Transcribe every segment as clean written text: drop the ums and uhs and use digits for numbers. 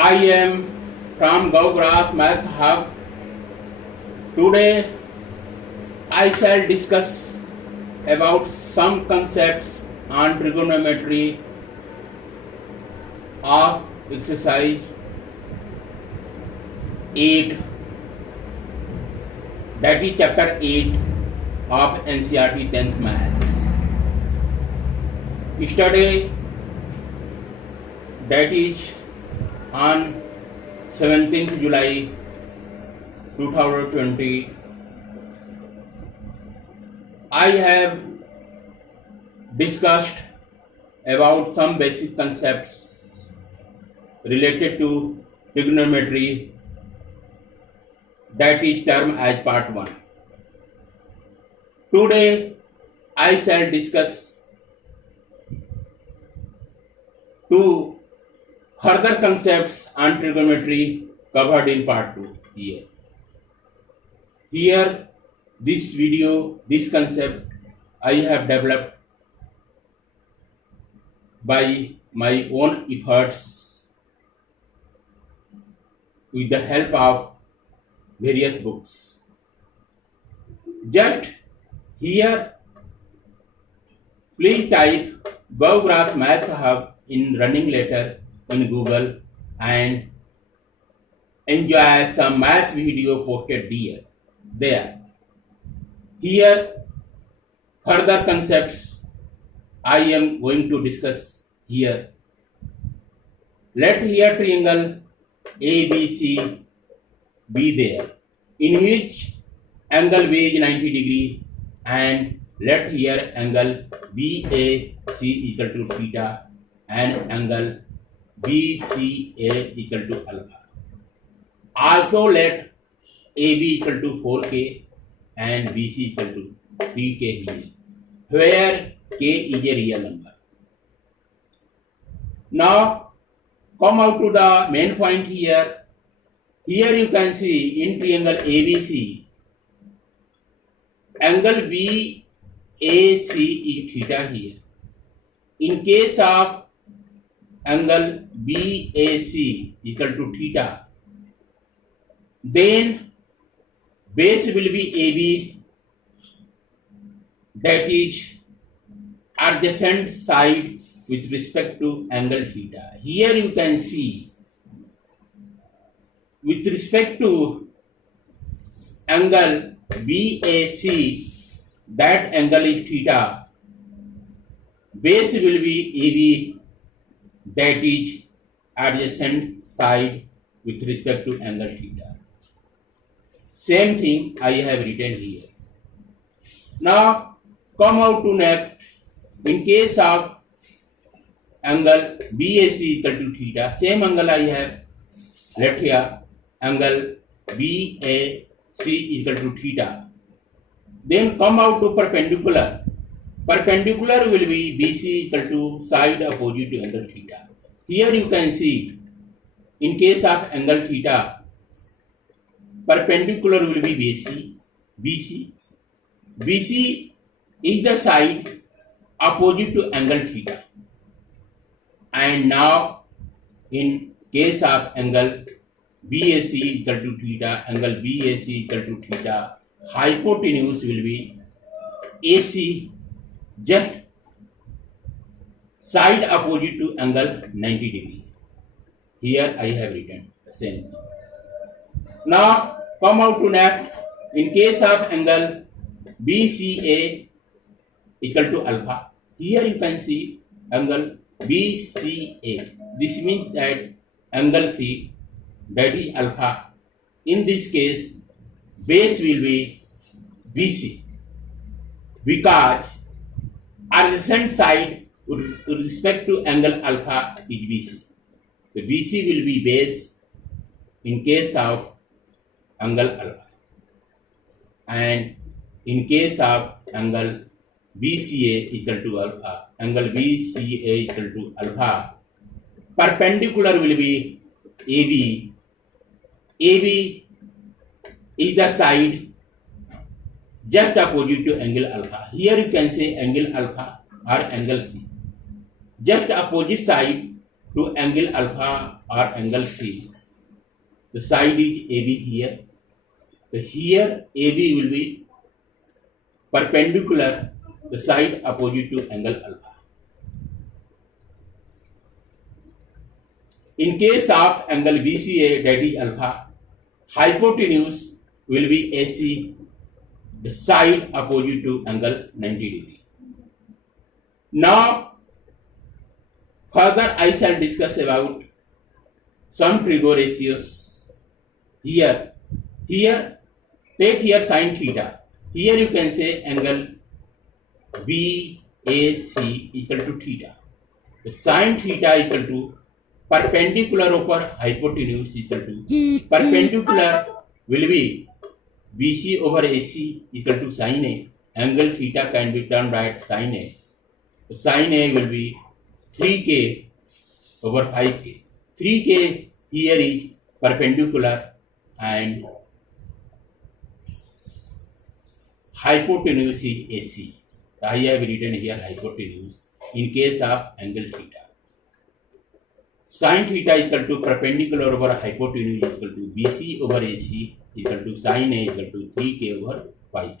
I am from Gaugrass Maths Hub. Today I shall discuss about some concepts on trigonometry of exercise 8, that is chapter 8 of NCERT 10th Maths. Yesterday, that is on 17th July 2020, I have discussed about some basic concepts related to trigonometry, that is termed as part 1. Today I shall discuss two further concepts on trigonometry covered in part 2 here. Here, this video, this concept I have developed by my own efforts with the help of various books. Just here, please type Gaugrass Maths Hub in running letter in Google and enjoy some maths video posted there. Here, further concepts I am going to discuss here. Let here triangle ABC be there, in which angle B is 90 degree, and let here angle BAC equal to theta and angle BCA equal to alpha. Also let AB equal to 4K and BC equal to 3K here, where K is a real number. Now come out to the main point here. Here you can see in triangle ABC, angle BAC is theta here. In case of angle BAC equal to theta, then base will be AB, that is adjacent side with respect to angle theta. Here you can see with respect to angle BAC, that angle is theta, base will be AB, that is adjacent side with respect to angle theta. Same thing I have written here. Now come out to next. In case of angle BAC equal to theta, same angle I have. Let here angle BAC equal to theta. Then come out to perpendicular. Perpendicular will be BC equal to side opposite to angle theta. Here you can see, in case of angle theta, perpendicular will be BC. BC is the side opposite to angle theta. And now, in case of angle BAC equal to theta, angle BAC equal to theta, hypotenuse will be AC, just side opposite to angle 90 degree. Here I have written the same thing. Now come out to next. In case of angle BCA equal to alpha, here you can see angle BCA. This means that angle C, that is alpha. In this case, base will be BC, because adjacent side with respect to angle alpha is BC. The BC will be base in case of angle alpha, and in case of angle BCA equal to alpha, angle BCA equal to alpha, perpendicular will be AB. AB is the side just opposite to angle alpha. Here you can say angle alpha or angle C. Just opposite side to angle alpha or angle C, the side is AB here. So here AB will be perpendicular, the side opposite to angle alpha. In case of angle BCA, that is alpha, hypotenuse will be AC, the side opposite to angle 90 degree. Now, further I shall discuss about some trigo ratios. Here, take here sin theta. Here you can say angle BAC equal to theta. So sin theta equal to perpendicular over hypotenuse equal to perpendicular will be BC over AC equal to sin A. Angle theta can be termed as sin A. So sin A will be 3K over 5K. 3K here is perpendicular and hypotenuse is AC. I have written here hypotenuse in case of angle theta. Sin theta equal to perpendicular over hypotenuse equal to BC over AC equal to sin A equal to 3K over 5.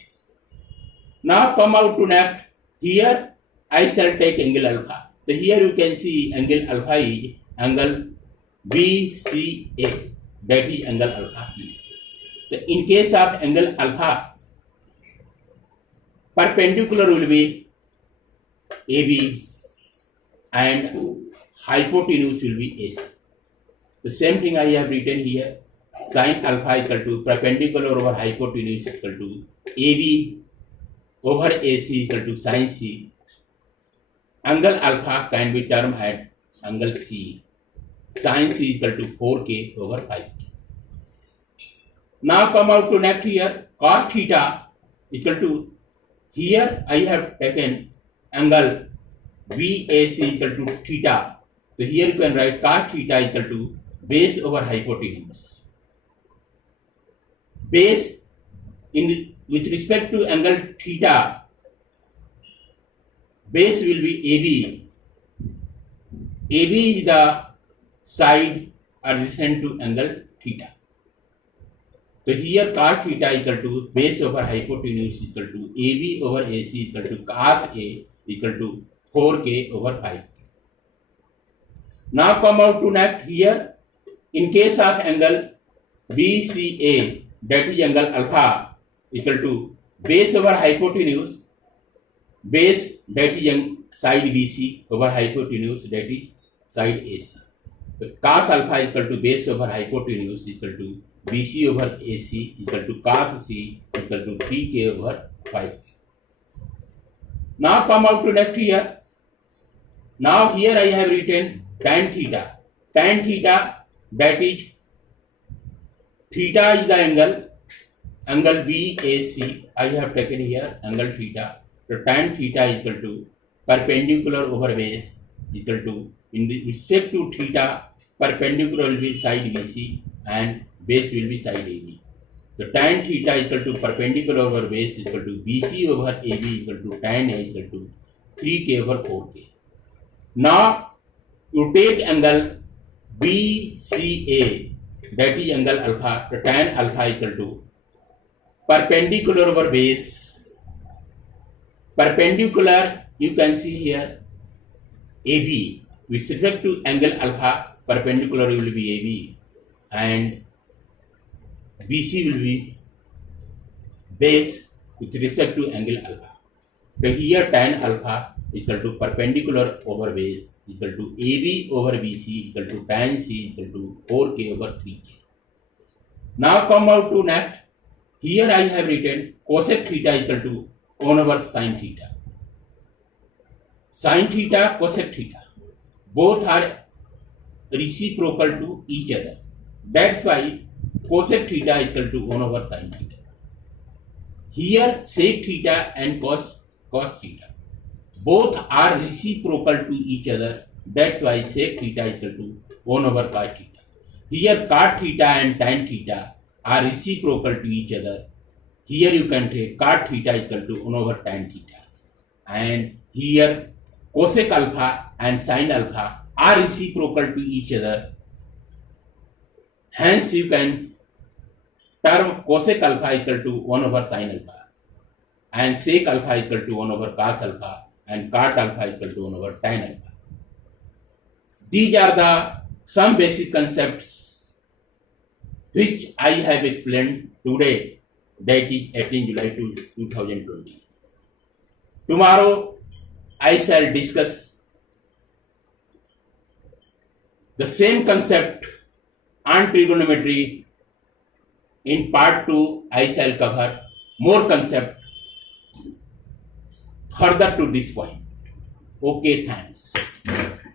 Now come out to next. Here I shall take angle alpha. So here you can see angle alpha is angle BCA, that is angle alpha. So in case of angle alpha, perpendicular will be AB and hypotenuse will be AC. The same thing I have written here. Sin alpha equal to perpendicular over hypotenuse equal to AB over AC equal to sin C. Angle alpha can be termed as angle C. Sin C equal to 4K over 5K. Now come out to next here. Cos theta equal to, here I have taken angle BAC equal to theta. So here you can write cos theta equal to base over hypotenuse. Base with respect to angle theta, base will be AB. AB is the side adjacent to angle theta. So here cos theta equal to base over hypotenuse equal to AB over AC equal to cos A equal to 4K over 5. Now come out to next here. In case of angle BCA, that is angle alpha equal to base over hypotenuse, base that is side BC over hypotenuse, that is side AC. So cos alpha equal to base over hypotenuse equal to BC over AC equal to cos C equal to 3K over 5. Now come out to next here. Now here I have written tan theta. Tan theta, that is theta is the angle BAC. I have taken here angle theta. So tan theta equal to perpendicular over base equal to, in respect to theta, perpendicular will be side BC and base will be side AB. So tan theta equal to perpendicular over base equal to BC over AB equal to tan A equal to 3K over 4K. Now you take angle BCA, that is angle alpha. So tan alpha equal to perpendicular over base. Perpendicular you can see here AB with respect to angle alpha, perpendicular will be AB and BC will be base with respect to angle alpha. So here tan alpha equal to perpendicular over base equal to AB over BC equal to tan C equal to 4K over 3K. Now come out to next. Here I have written cosec theta equal to 1 over sin theta. Sin theta, cosec theta, both are reciprocal to each other. That's why cosec theta equal to 1 over sin theta. Here sec theta and cos theta, both are reciprocal to each other. That's why sec theta equal to 1 over cos theta. Here cot theta and tan theta are reciprocal to each other. Here you can take cot theta equal to 1 over tan theta. And here cosec alpha and sin alpha are reciprocal to each other. Hence, you can term cosec alpha equal to 1 over sin alpha and sec alpha equal to 1 over cos alpha and cot alpha equal to 1 over tan alpha. These are the some basic concepts which I have explained today, that is 18 July 2020. Tomorrow I shall discuss the same concept on trigonometry. In part 2, I shall cover more concept further to this point. Okay, thanks.